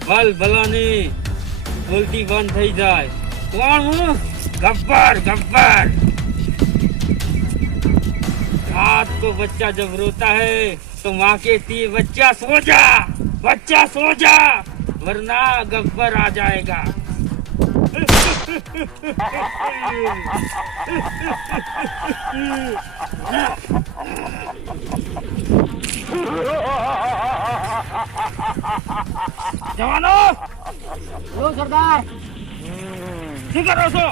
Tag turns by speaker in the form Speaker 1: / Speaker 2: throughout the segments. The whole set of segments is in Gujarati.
Speaker 1: ભલ ભલાની બોલતી બંધ થઈ જાય કોણ હું ગબ્બર ગબ્બર रात को बच्चा जब रोता है तो माँ कहती है बच्चा सो जा बच्चा सो जा वरना गब्बर आ जाएगा જવાનો!
Speaker 2: બોલો સરદાર.
Speaker 1: શું કરો છો?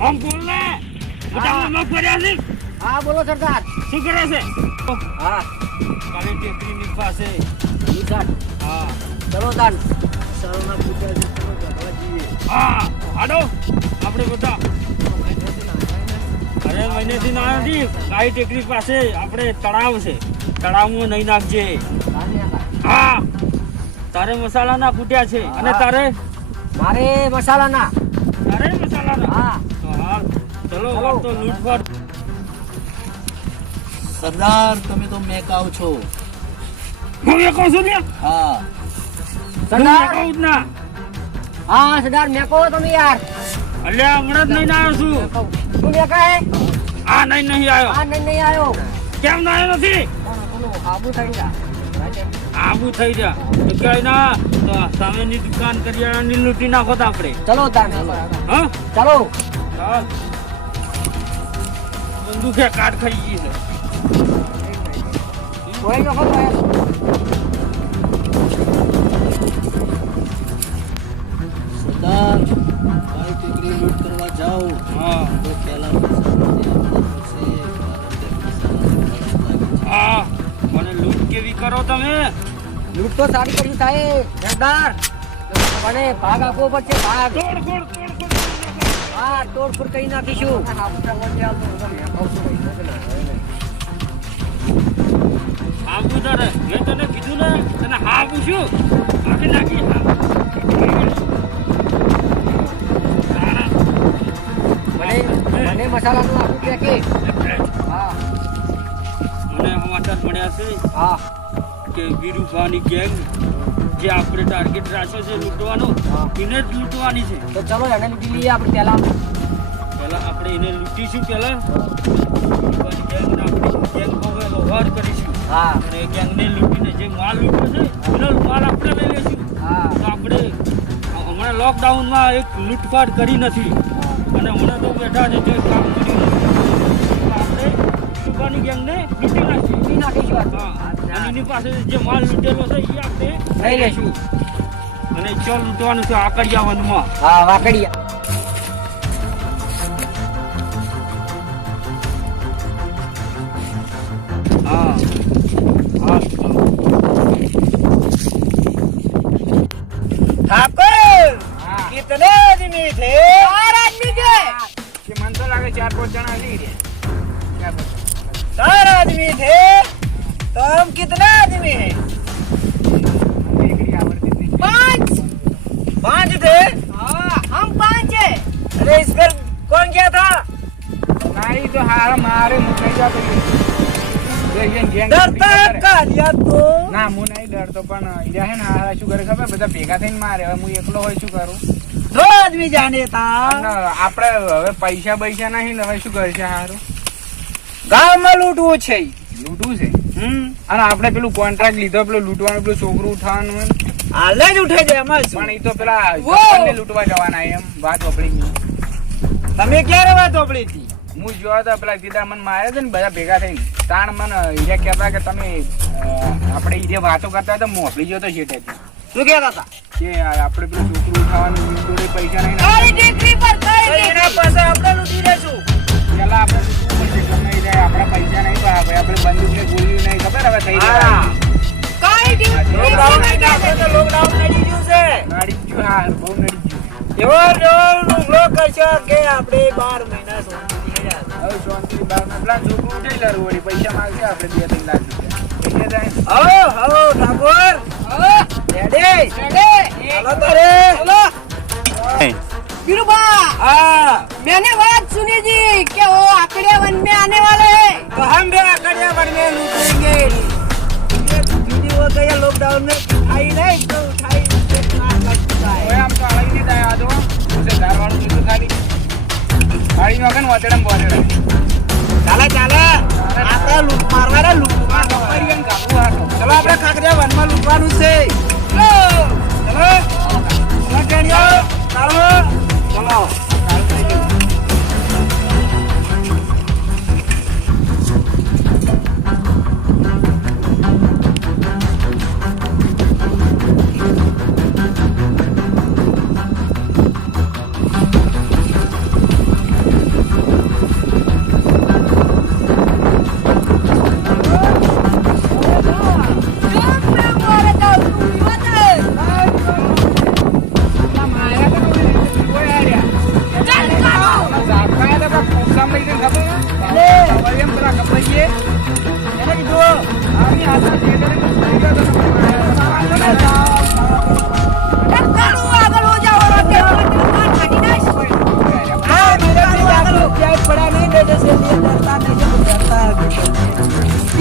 Speaker 1: આમ બોલ ને મોટામાં મગ ભર્યા છે?
Speaker 2: હા બોલો સરદાર.
Speaker 1: શું કરે છે?
Speaker 2: હા.
Speaker 1: કાલે ટેકરીની પાસે
Speaker 2: નિકાટ
Speaker 1: હા.
Speaker 2: તાન. સરોના પૂજા જઈએ.
Speaker 1: હા હાલો. આપણે બધા. અરે મહિનેથી ના નથી કાઈ ટેકરી પાસે. આપણે તળાવ છે. તળાવમાં નહીં નાખજે. હા. તારે મસાલા ના ફૂટ્યા છે. અને તારે?
Speaker 2: મારે મસાલાના.
Speaker 1: તારે મસાલા ના
Speaker 2: હા.
Speaker 1: તો ચલો તો લૂંટફાટ
Speaker 3: સરદાર તમે તો મેકાવ છો.
Speaker 1: હું મેક છું ને?
Speaker 3: હા.
Speaker 2: સરદાર.
Speaker 1: એ આવ ના.
Speaker 2: હા સરદાર મેં કહો તમે યાર.
Speaker 1: અલ્યા હમણાં જ નહીં આવ્યો છું.
Speaker 2: તું મેં કહે
Speaker 1: આ નહીં નહીં આવ્યો.
Speaker 2: આ નહીં નહીં આવ્યો.
Speaker 1: કેમ ના આવ્યો નથી?
Speaker 2: આબુ થઈ
Speaker 1: તો કઈ ના સામેની દુકાન કરિયાણાની લૂંટી નાખો તો આપણે.
Speaker 2: ચલો તાન
Speaker 1: હા?
Speaker 2: ચલો.
Speaker 1: ચાલ બંદૂકે કાટ ખાઈ ગઈ છે.
Speaker 2: કોઈ નખો
Speaker 3: લૂંટ તો
Speaker 2: સારી કરી સાહેબ. સરદાર. મને ભાગ આપવો પડશે ભાગ. હા તોડફોડ કરી નાખીશું.
Speaker 1: આબુ તારે મેં તને કીધું ને તને હા પૂછ્યું આખી નાખી. હા
Speaker 2: મને મસાલાનું આખું પેકેટ હા.
Speaker 1: મને સમાચાર મળ્યા છે.
Speaker 2: હા.
Speaker 1: કે વીરુભાની ગેંગ જે આપણે ટાર્ગેટ રાખ્યો છે લૂંટવાનો એને જ લૂંટવાની છે.
Speaker 2: તો ચલો એને લૂંટી લઈએ આપણે પહેલા
Speaker 1: પહેલા આપણે એને લૂંટીશું પહેલા. ગેંગને આપણે ગેંગ હવે વ્યવહાર કરીશું.
Speaker 2: હા.
Speaker 1: અને ગેંગને લૂંટીને જે માલ લૂંટ્યો છે એનો માલ આપણે લઈ લઈશું.
Speaker 2: હા.
Speaker 1: તો આપણે હમણાં લોકડાઉનમાં એક લૂંટફાટ કરી નથી. અને હમણાં તો બેઠા છે જે કામ કર્યું. આપણે વીરુભાની ગેંગને લૂંટી નાખીશું.
Speaker 2: લૂંટી નાખીશું.
Speaker 1: હા. આદમી છે ચાર આદમી છે.
Speaker 2: કે મન
Speaker 1: લાગે ચાર
Speaker 4: પાંચ જણા આવી રહ્યા.
Speaker 2: ચાર આદમી છે.
Speaker 4: तो हम कितने आदमी हैं देख लिया और कितने
Speaker 2: પાંચ
Speaker 4: पांच थे
Speaker 2: હા હમ પાંચ છે
Speaker 4: अरे इस पर कौन क्या था नहीं तो हार मारे मुझे जाते ડરતા કાઢ્યા તો ના હું નહીં ડરતો પણ ઈરા હે ને હારા શું કરે ખબર બધા ભેગા થઈને મારે હવે હું એકલો હોય શું કરું દો આદમી જાને તા આપણે હવે પૈસા પૈસા નહીં હવે શું કરશે હારું ગામમાં લૂંટવું છે લૂંટવું છે અને આપણે પેલું કોન્ટ્રાક્ટ લીધો પેલું લૂંટવાનું પેલું છોકરું ઉઠાવવાનું હાલે જ ઉઠે છે એમાં પણ એ તો પેલા લૂંટવા જવાના એમ વાત ગઈ તમે ક્યારે વાત વપરી હતી? હું જોવા તો પેલા સીધા મને માર્યા છે ને બધા ભેગા થઈને. તાણ મને હીરે કહેતા કે તમે આપણે હીરે વાતો કરતા હતા મોકલી ગયો તો શેઠેથી શું કહેતા હતા? કે આપણે પેલું છોકરું ઉઠાવવાનું જોડે પૈસા નહીં આપણે લૂંટી લેશું. પેલા આપણે લૂંટવું પડશે ગમે જાય આપણા પૈસા નહીં ભાવે આપણે બંદૂક ને નહીં આપણે આપણે આપણે
Speaker 2: રેડી ચાલો તો રે ચલો
Speaker 5: वीरूबा
Speaker 2: हाँ
Speaker 5: मैंने बात सुनी थी कि वो आंकड़े वन में आने वाले हैं
Speaker 2: तो हम भी आकड़िया बन में लूटेंगे ये वीडियो तो ये लॉकडाउन में उठाई नहीं तो उठाई एक लाख लग चुका है
Speaker 4: ઓય આમ તો અળગી નહીં થાય આ તો ઉસે ધારવાળું જોઈતું ખાલી ગાડી નો કન વતડમ બોલે
Speaker 2: ચાલે ચાલે આપણે લૂંટ મારવાના લૂંટ
Speaker 4: મારતો મારી એમ ગાબુ હાટો
Speaker 2: ચલો આપણે કાંકરિયા વનમાં લૂંટવાનું છે ચલો ચલો ચલો ટેણીઓ, ચાલો ચલો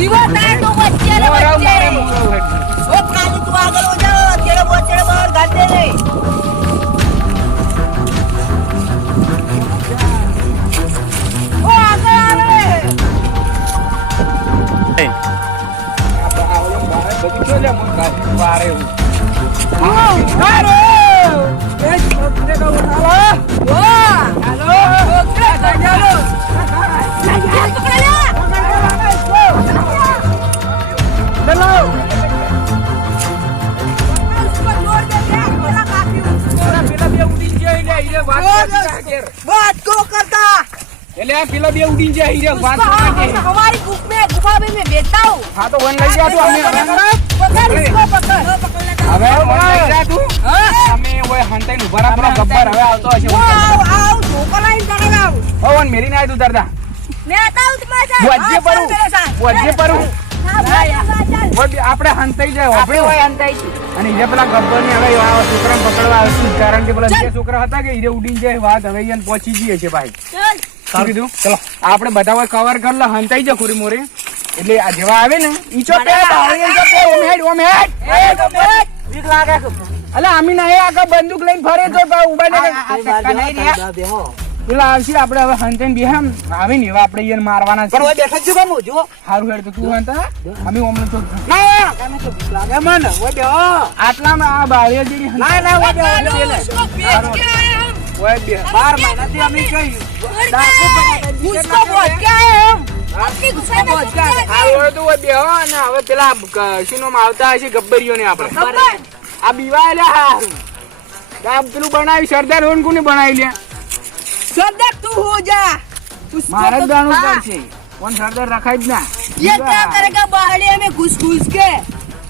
Speaker 5: જીવો તાડો વચ્ચે વચ્ચે ઓ કાલી તું આગળ ઉજો વાત કો કરતા?
Speaker 4: એટલે આ પેલા બે ઉડીને જાય હીરા વાત
Speaker 5: કો? હવારી ગુફ મે ગુફા મે બેતા હું
Speaker 4: હા તો વન લઈ જા તું. અમે
Speaker 5: પકડ ઇસકો પકડ
Speaker 4: હવે વન લઈ જા તું. તમે ઓય હંતાઈ ઊભા રાખો ગબ્બર હવે આવતો હશે
Speaker 5: આવ આવ ઢોકો લઈને ચડાવ
Speaker 4: આવ ઓન મેરી
Speaker 5: નાય આયતું દરદા મે આતા
Speaker 4: હું
Speaker 5: તમારા વજે
Speaker 4: પરું વજે પરું. આપણે હંતાઈ જાય અને એ પેલા ગબ્બર ને હવે છોકરા પકડવા આવશું કારણ કે પેલા જે છોકરા હતા કે એ ઉડીને જાય વાત હવે અહીંયા પહોંચી જઈએ છે ભાઈ. કીધું? ચલો. આપણે બધા કવર કર લે હંતાઈ જાય ખુરી મોરી. એટલે આ જેવા આવે ને ઈ ચોપે ઓમ હેડ ઓમ હેડ
Speaker 2: બીક લાગે
Speaker 4: અલા આમીના હે આકા બંદૂક લઈને ફરે તો ઊભા ને. પેલા આવશે આપણે હવે હંતન બેહમ આવે ને એવા આપણે યાર મારવાના છે.
Speaker 2: પણ બેઠા છું કામ જો
Speaker 4: સારું હેડ તો તું હંતા અમે ઓમનો તો
Speaker 2: ના કામે તો લાગે. મન ઓય બે
Speaker 4: આટલામાં આ બાળિયા જેડી
Speaker 2: ના ના ઓય બે ઓય
Speaker 4: બે
Speaker 2: બાર મહિનાથી અમે કઈ
Speaker 5: ડાકુ
Speaker 4: પણ ગુસ્સો બોલ કે આયા હવે પેલા શું નામ આવતા હશે ગબ્બરીઓ ને
Speaker 5: આપડે
Speaker 4: આ બીવા એટલે પેલું બનાવી સરદાર હોન ને બનાવી લે
Speaker 5: સરદાર તું
Speaker 4: હો જા
Speaker 5: મારે
Speaker 4: ગાણું પડશે કોણ સરદાર રખાય જ ના
Speaker 5: યે ક્યાં કરે કે અમે ઘૂસ કે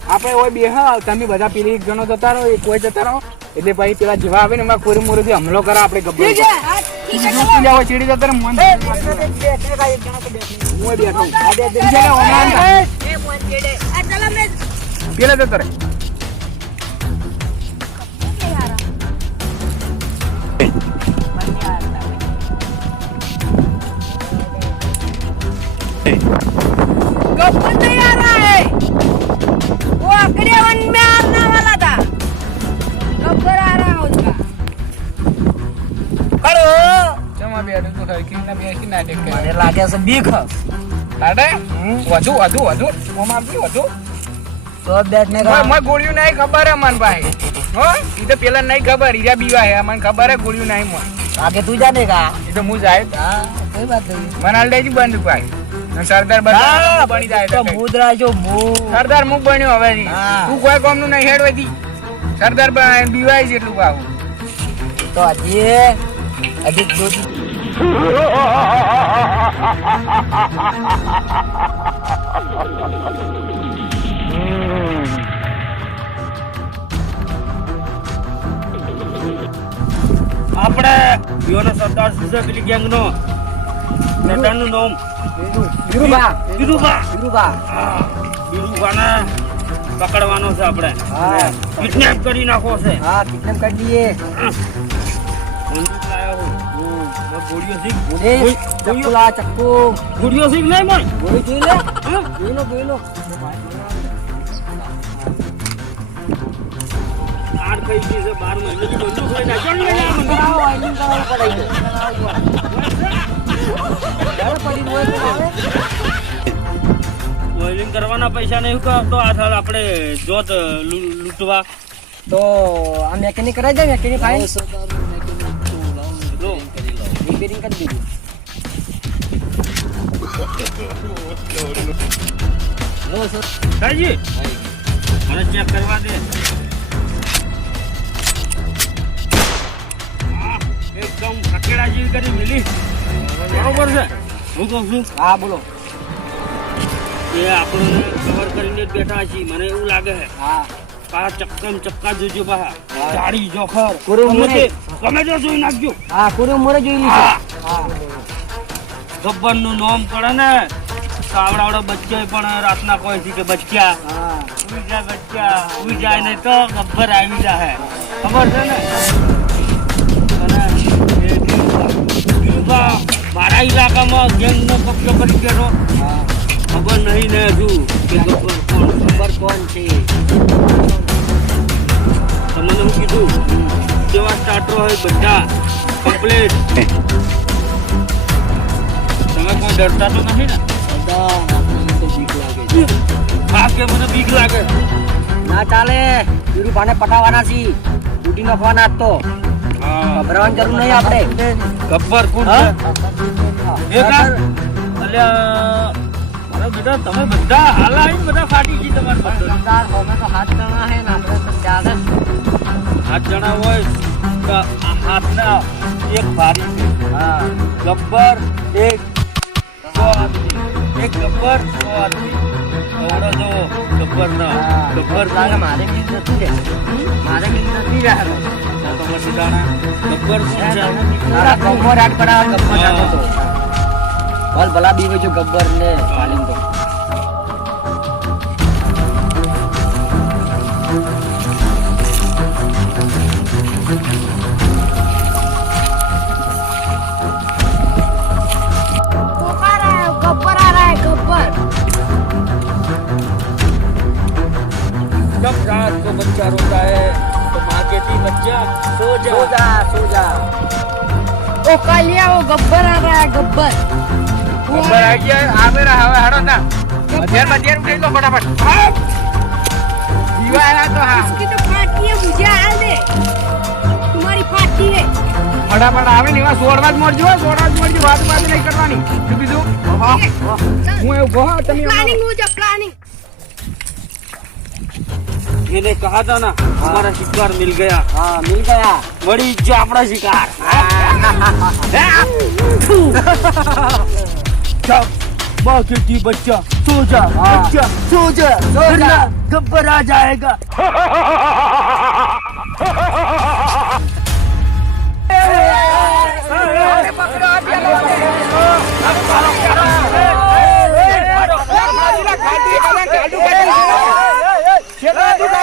Speaker 4: આપણે ઓય બેહા તમે બધા પેલી એક જણો જતા રહો એક કોઈ જતા રહો એટલે ભાઈ પેલા જેવા આવે ને એમાં ખોરી મોરી થી હમલો કરે આપણે ગબ્બર ઠીક ચીડી જતા રહે પેલા જતા રહે
Speaker 5: गब्बर नहीं आ रहा है वो अकड़े वन में आने वाला था गब्बर आ रहा है उसका
Speaker 2: ખડો
Speaker 4: ચમા બેઠો તો હરખી ના બેસી નાટક કરે
Speaker 2: મને લાગે છે બીક
Speaker 4: લાડે વધુ વધુ વધુ ઓમ આપી વધુ
Speaker 2: તો બેઠને
Speaker 4: મોય મોય ગોળીયું નહીં ખબર હે મન ભાઈ હો ઈ તો પેલા નહીં ખબર ઈરા બીવા હે મને ખબર હે ગોળીયું નહીં મોય
Speaker 2: આગે તું જાને કા
Speaker 4: એ તો હું જાય
Speaker 2: હા કોઈ વાત નહીં
Speaker 4: મને હાલ દેજી બંધ ભાઈ અને સરદાર બધા બની જાય
Speaker 2: તો મુદ્રા જો મુ
Speaker 4: સરદાર મુક બન્યો હવે
Speaker 2: હા.
Speaker 4: તું કોઈ કોમનું નહીં હેડવેથી સરદાર બીવાય છે એટલું આવું
Speaker 2: તો હજી હજી દો
Speaker 1: આપણે યોનો સરદાર સુઝાપીલી ગેંગનો સરદારનું નામ
Speaker 2: વિરુબા
Speaker 1: બીરુબા
Speaker 2: વિરુબા
Speaker 1: હા. બીરુબાને પકડવાનો છે આપણે.
Speaker 2: હા.
Speaker 1: કિડનેપ કરી નાખો છે.
Speaker 2: હા કિડનેપ કરી દઈએ.
Speaker 1: બંદૂક લાયો હું ગોળીઓ શીખ
Speaker 2: લા ચક્કુ.
Speaker 1: ગોળીઓ શીખ નહીં મય
Speaker 2: ગોળી જોઈ લે. જોઈ જોઈ
Speaker 1: બાર બંદૂક બંદૂક.
Speaker 2: કરાવવું તો
Speaker 1: કરવાના પૈસા નહીં તો આ થાળ આપણે જોત લૂંટવા.
Speaker 2: તો આ મેકેનિક કરાવી દે મેકેનિક ફાઈન
Speaker 3: હવે સરદારનું મેકેનિક તો લાવું
Speaker 1: જો.
Speaker 3: કરી લાવું.
Speaker 2: રિપેરિંગ કરી દીધું.
Speaker 1: સાહેબજી મને ચેક કરવા દે. એકદમ ખકેડા જેવી કરી મિલી. બરોબર છે? હું કહું છું?
Speaker 2: હા બોલો.
Speaker 1: એ આપણને કવર કરીને જ બેઠા છીએ. મને એવું લાગે છે.
Speaker 2: હા.
Speaker 1: પાછા ચક્કમ ચક્કા જોજો
Speaker 2: હા.
Speaker 1: જાડી જોખર.
Speaker 2: કુરું મરે
Speaker 1: તમે જો જોઈ નાખજો.
Speaker 2: હા કોરી મરે જોઈ લીધું?
Speaker 1: હા. ગબ્બરનું નામ પડે ને તો આવડાવડો બચ્ચો પણ રાતના કોઈ છે કે બચ્ચા.
Speaker 2: હા.
Speaker 1: ઉઈ જાય બચ્ચા ઉઈ જાય નહીં તો ગબ્બર આવી જાય ખબર છે ને? દિલુભા મારા ઇલાકામાં ગેંગનો કબજો કરી
Speaker 2: ગયો
Speaker 1: ખબર નહીં ને હજુ કે.
Speaker 2: ખબર કોણ છે?
Speaker 1: તમને હું કીધું કેવા સ્ટાર્ટર હોય બધા કમ્પ્લીટ તમે કોઈ ડરતા તો નથી ને? હા કે મને બીક લાગે.
Speaker 2: ના ચાલે વિરુભાને પટાવાના છી. તૂટી નાખવાના તો. ગભરાવાની જરૂર નહીં આપણે.
Speaker 1: ગબ્બર કોણ? છે? અલ્યા મારા બેટા તમે બધા હાલ આવીને બધા ફાટી ગઈ તમારી બધા
Speaker 2: તો હાથ જણા હે ને આપણે તો ચાલે.
Speaker 1: સાત જણા હોય હાથના એક ભારી.
Speaker 2: હા.
Speaker 1: ગબ્બર એક સો આદમી. એક ગબ્બર સો આદમી. અવળો જો ગબ્બર ના ગબ્બર
Speaker 2: મારે બી નથી મારે બી નથી રે હાલો.
Speaker 1: તો તો પછી દાણા ગબ્બર કોણ છે
Speaker 2: તારા ગબ્બર હાથ પડાવે ગબ્બર
Speaker 1: હા.
Speaker 2: હાથો તો ભલ ભલા બીવે જો ગબ્બર ને પાલીન તો
Speaker 5: पुकार है गब्बर आ रहा है गब्बर
Speaker 1: जब रात को बच्चा रोता है तो माँ कहती बच्चा सो जा
Speaker 2: सो जा सो जा
Speaker 5: ओ कालिया वो गब्बर आ रहा है गब्बर वो
Speaker 4: ગબ્બર આવી ગયા આવે રે હવે હાડો ના અત્યાર અત્યાર ઉઠી લો ફટાફટ જીવા આયા તો હા
Speaker 5: इसकी तो फाटी है मुझे हाल दे तुम्हारी फाटी है
Speaker 4: ફટાફટ આવે ને એવા સોળવા જ મોરજો હો, સોળવા જ મોરજો વાત વાત નહીં કરવાની શું કીધું હા, હા. હું એવું કહો તમે
Speaker 5: प्लानिंग हो जा प्लानिंग
Speaker 1: मैंने कहा था ना हमारा शिकार मिल गया
Speaker 2: હા મિલ ગયા
Speaker 1: बड़ी जो अपना शिकार जब माँ कहती बच्चा सो जा
Speaker 2: हाँ।
Speaker 1: बच्चा सो जा
Speaker 2: सो जा।
Speaker 1: वरना गब्बर आ जाएगा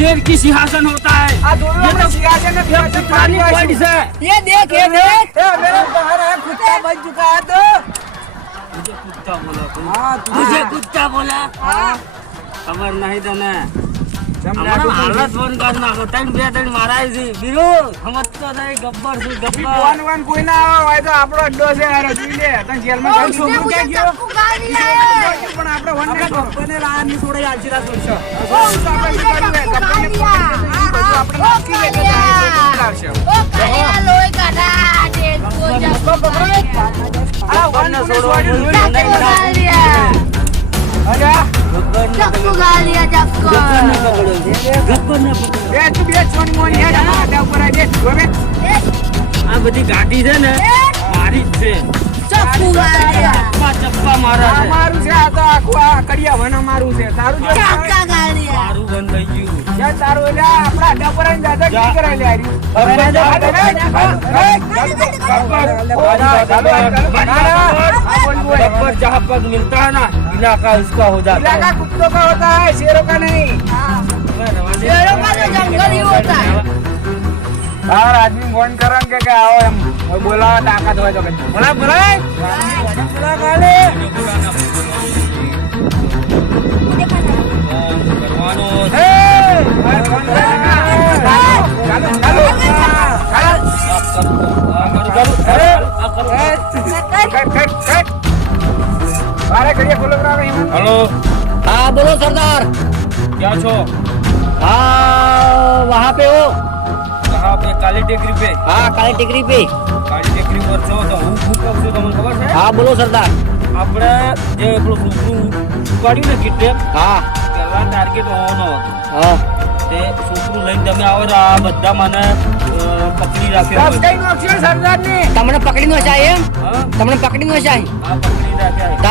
Speaker 1: गब्बर ने सिंहासन
Speaker 4: તમે તો કાંઈ રાજા
Speaker 1: शेर की सिंहासन होता है
Speaker 4: આ દોડનું આપણે સિંહાસન ને સિંહાસન પાડી
Speaker 1: पॉइंट
Speaker 4: આવીશું.
Speaker 1: है
Speaker 5: ये देख ये देख
Speaker 2: ए, मेरा बाहर है कुत्ता बन चुका है तो
Speaker 1: तुझे कुत्ता बोला तू
Speaker 2: હા તું
Speaker 1: तुझे कुत्ता बोला
Speaker 2: હા
Speaker 1: ખબર નહીં તને
Speaker 4: જમના
Speaker 1: અમારા
Speaker 4: તું
Speaker 1: હાલત ફોન કરી નાખો ત્રણ બે ત્રણ મારાય છે બીરો સમજતો નહીં ગબ્બર છું ગબ્બર
Speaker 4: ફોન વોન કોઈ ના આવે હોય તો આપણો અડ્ડો છે હારે જોઈ લે તને જેલમાં
Speaker 5: ઓ,
Speaker 4: કરી
Speaker 5: उसने
Speaker 4: દીધું
Speaker 5: मुझे
Speaker 4: ક્યાં ગયો
Speaker 5: चक्कू गाड़ी है
Speaker 4: પણ આપણે વન
Speaker 2: આપણે
Speaker 4: નહીં
Speaker 2: ગપ્પને રાહની છોડે આલસીરા છોડશો.
Speaker 4: આ
Speaker 1: બધી ગાડી છે ને મારી જ છે. ચપ્પા મારા
Speaker 4: મારું છે આ તો આખું આ કડિયા વના મારું છે. તારું જો
Speaker 1: મારું બંધ થઈ ગયું.
Speaker 4: તારું એટલે આપડા અડ્ડા પર દાદા કી કરાવી
Speaker 1: गब्बर जहाँ पग मिलता है ना इलाका उसका हो जाता
Speaker 4: इलाका
Speaker 1: है
Speaker 4: कुत्तों का होता है शेरों का नहीं
Speaker 5: शेरों का तो जंगल ही होता है
Speaker 4: બાર આદમી ફોન કરો ને કે કે આવો એમ હવે બોલાવો તાકાત હોય તો કદી. બોલા બોલાય બોલા કાલે
Speaker 1: કરવાનો
Speaker 4: એ મારે ફોન કરે છે કે ચાલો ચાલો ચાલો કટ કટ કટ બારે ઘડીએ ખોલો કરાવે હેમંત
Speaker 1: हेलो
Speaker 2: हाँ बोलो सरदार
Speaker 1: क्या छो
Speaker 2: हाँ वहाँ पे हो
Speaker 1: कहाँ पे काली टेकरी पे
Speaker 2: हाँ काली टिकरी पे
Speaker 1: કાળી ટેકરી પર છો તો હું શું કહું છું તમને ખબર છે
Speaker 2: हाँ बोलो सरदार
Speaker 1: આપણે જે પેલું છોકરું ઉપાડ્યું ને કિડનેપ
Speaker 2: हाँ
Speaker 1: પહેલા ટાર્ગેટ હોવાનો હતો
Speaker 2: हाँ
Speaker 1: તે છોકરું લઈને તમે આવો આ બધા મને પકડી રાખ્યો
Speaker 2: તમને પકડી નો જાય
Speaker 1: એમ
Speaker 2: તમને
Speaker 1: પકડી નો
Speaker 2: જાય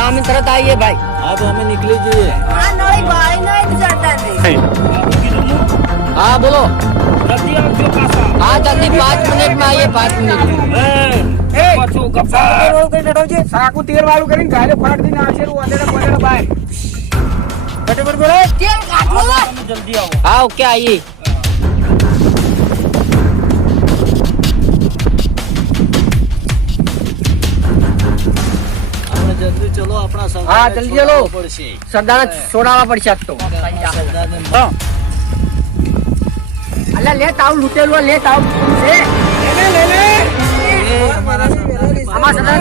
Speaker 2: અમે તરત આવીએ ભાઈ
Speaker 1: હા તો અમે નીકળી જઈએ હા
Speaker 2: બોલો
Speaker 1: જલ્દી આવજો પાછા
Speaker 2: હા જલ્દી 5 મિનિટમાં આવીએ 5 મિનિટ
Speaker 1: એ પાછું ગપ્પા
Speaker 4: સાકુ તેર વાળું કરીને ગાલે ફાટ દઈને આવશે
Speaker 3: બાય ચલો આપણા
Speaker 2: હા જલ્દી ચલો.
Speaker 3: પડશે.
Speaker 2: સરદાર છોડાવવા પડશે તો. અલ્યા લે તાવ લૂટેલું લે તાવ. આમાં સરદાર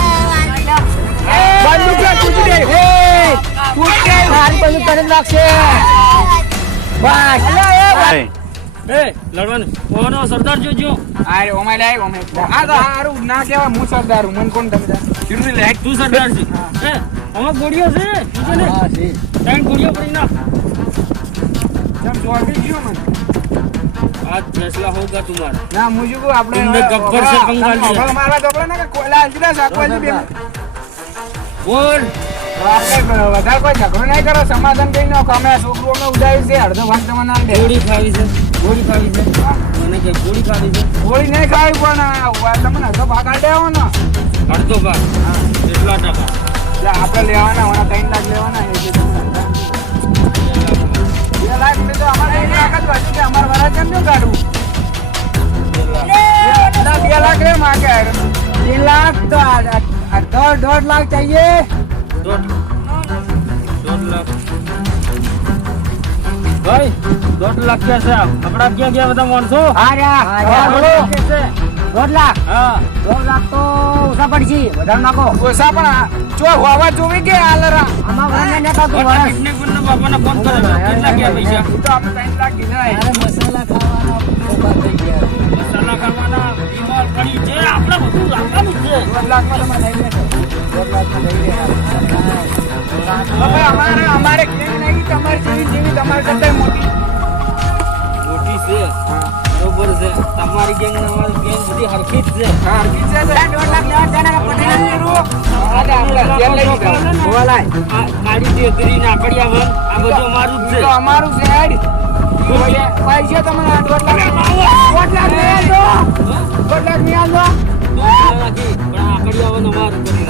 Speaker 4: બંદૂક છે, તૂટી ગઈ. હે, તૂટી ગઈ.
Speaker 2: મારી બંદૂક તને જ લાગશે બસ
Speaker 1: એ લડવાનું કોનો સરદાર જોજો
Speaker 4: આ રે, ઓમાય લે, ઓમાય. આ તો હારું ના કહેવાય, હું સરદાર હું. મને કોણ તમે તાર? શીરડી લે.
Speaker 1: તું સરદાર છે એ આમાં ગોળીઓ છે બીજો ને
Speaker 3: હા છે
Speaker 1: ત્રણ ગોળીઓ પડી ના
Speaker 4: જેમ ચોરબી ગયો મને.
Speaker 1: आज फैसला होगा तुम्हारा
Speaker 4: ના, હું શું કહું, આપણે
Speaker 1: तुमने गब्बर से पंगा लिया।
Speaker 4: ગબ્બર મારવા તો આપણે ના કે કોયલા હાલતી ના, સાકુ હાલતી બે.
Speaker 1: बोल
Speaker 4: આપણે વધારે કોઈ ઝઘડો નહીં કરો સમાધાન કરી નાખો. અમે ઉડાવ્યું છે અડધો ભાગ તમને દે.
Speaker 1: ગોળી ખાવી છે. ગોળી ખાવી છે. મને કે ગોળી ખાવી છે.
Speaker 4: ગોળી નહીં ખાવી પણ તમને અડધો ભાગ આલી દેવો ને.
Speaker 1: અડધો ભાગ. કેટલા ટકા.
Speaker 4: એટલે આપણે લેવાના હોના ત્રણ લાખ લેવાના એટલે બે લાખ તો અમારે એક લાખ જ બાકી છે અમારે વરાળ કેમ નહીં કાઢવું બે લાખ. રે માગે લાખ તો આ દોઢ દોઢ લાખ ચાહીએ.
Speaker 1: દોઢ લાખ. ભાઈ દોઢ લાખ ક્યાં છે આપડા ક્યાં ગયા બધા માણસો?
Speaker 2: દોઢ લાખ
Speaker 1: હા.
Speaker 2: દોઢ લાખ તો ઓછા પડશે. વધારે નાખો.
Speaker 4: ઓછા પણ જો હોવા જોવી કે હાલરા
Speaker 2: આમાં વરને ને કાઢું વરસ
Speaker 1: ને કરીને બાપાને ફોન કરે કેટલા કે પૈસા?
Speaker 4: તો આપણે ત્રણ લાખ કીધા
Speaker 3: અરે મસાલા ખાવાના
Speaker 1: મસાલા ખાવાના. છે
Speaker 4: મોટી
Speaker 1: છે છે તમારી ગેંગ અમારી ગેંગ બધી હરખી જ છે
Speaker 4: છે
Speaker 2: દોઢ લાખ લેવા છે
Speaker 1: અમારું છે
Speaker 4: અમારું છે. પૈસા- તમને દોઢ લાખ દોઢ લાખ નહીં.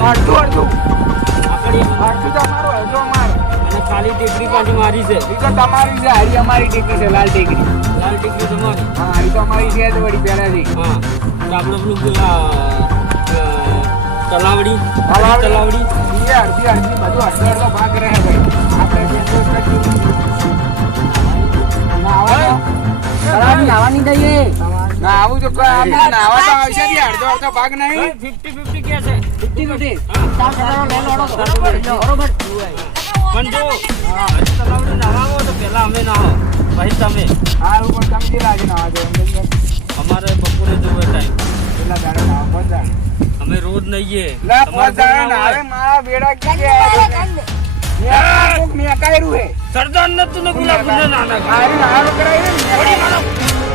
Speaker 4: અડધું અડધું. અડધું અમારું
Speaker 1: અને કાળી ટેકરી પાછી મારી છે
Speaker 4: તો તમારી છે હારી અમારી ટેકરી છે લાલ ટેકરી
Speaker 1: લાલ ટેકરી તમારી
Speaker 4: હા તો અમારી છે જ વળી પહેલાથી.
Speaker 1: હા તો આપણે પેલું તલાવડી
Speaker 4: તલાવડી.
Speaker 1: તલાવડી?
Speaker 4: ઈ અડધી અડધી બધું અડધો અડધો ભાગ રહે ભાઈ.
Speaker 2: તળાવની નાવાની
Speaker 4: ના આવું તો કોઈ નાવા તો આવશે જ અડધો અડધો ભાગ નહીં.
Speaker 1: ફિફ્ટી ફિફ્ટી કે છે.
Speaker 2: Fifty fifty.
Speaker 1: હા.
Speaker 2: ચાલ, ચાલો, લે
Speaker 1: બરોબર.
Speaker 2: બરોબર.
Speaker 1: પણ જો હજી નાહવા તો પેલા અમે નાહો પછી તમે?
Speaker 4: હારું પણ તમે જે લાગે નાવા દો
Speaker 1: અમારે બપોરે જોવે ટાઈમ
Speaker 4: દાડા
Speaker 1: અમે રોજ નહીએ.
Speaker 4: લા દાડા
Speaker 1: ના.
Speaker 4: મારા બેડા કે કોક મેકાયરું હે
Speaker 1: સરદાર નતું ને ગુલાબ ગુંડે ના
Speaker 4: હારી નાવાનું કરાય ને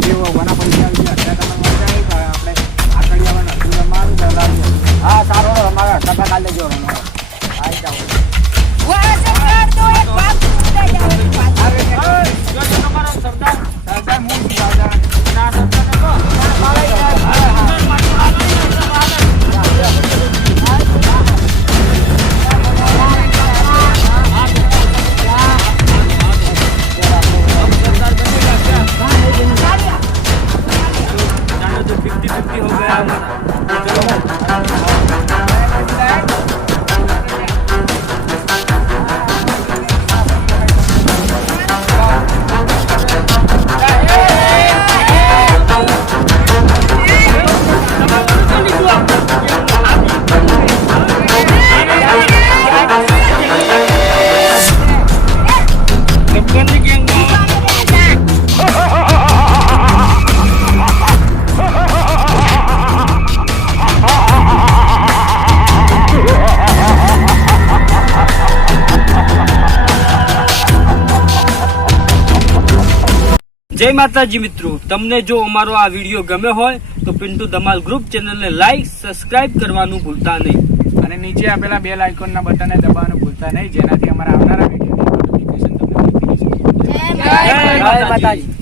Speaker 1: જે
Speaker 4: ઘણા પૈસા આવી ગયા. અત્યારે તમે હા, સારો અમારા કથા કાલે જો આવી જાઓ.
Speaker 1: જય માતાજી મિત્રો. તમને જો અમારો આ વીડિયો ગમે હોય તો પિન્ટુ ધમાલ ગ્રુપ ચેનલને લાઈક સબસ્ક્રાઇબ કરવાનું ભૂલતા નહીં.
Speaker 4: અને નીચે આપેલા બેલ આઇકોનના બટનને દબાવવાનું ભૂલતા નહીં જેનાથી અમારા આવનારા
Speaker 5: વીડિયો
Speaker 1: જય માતાજી.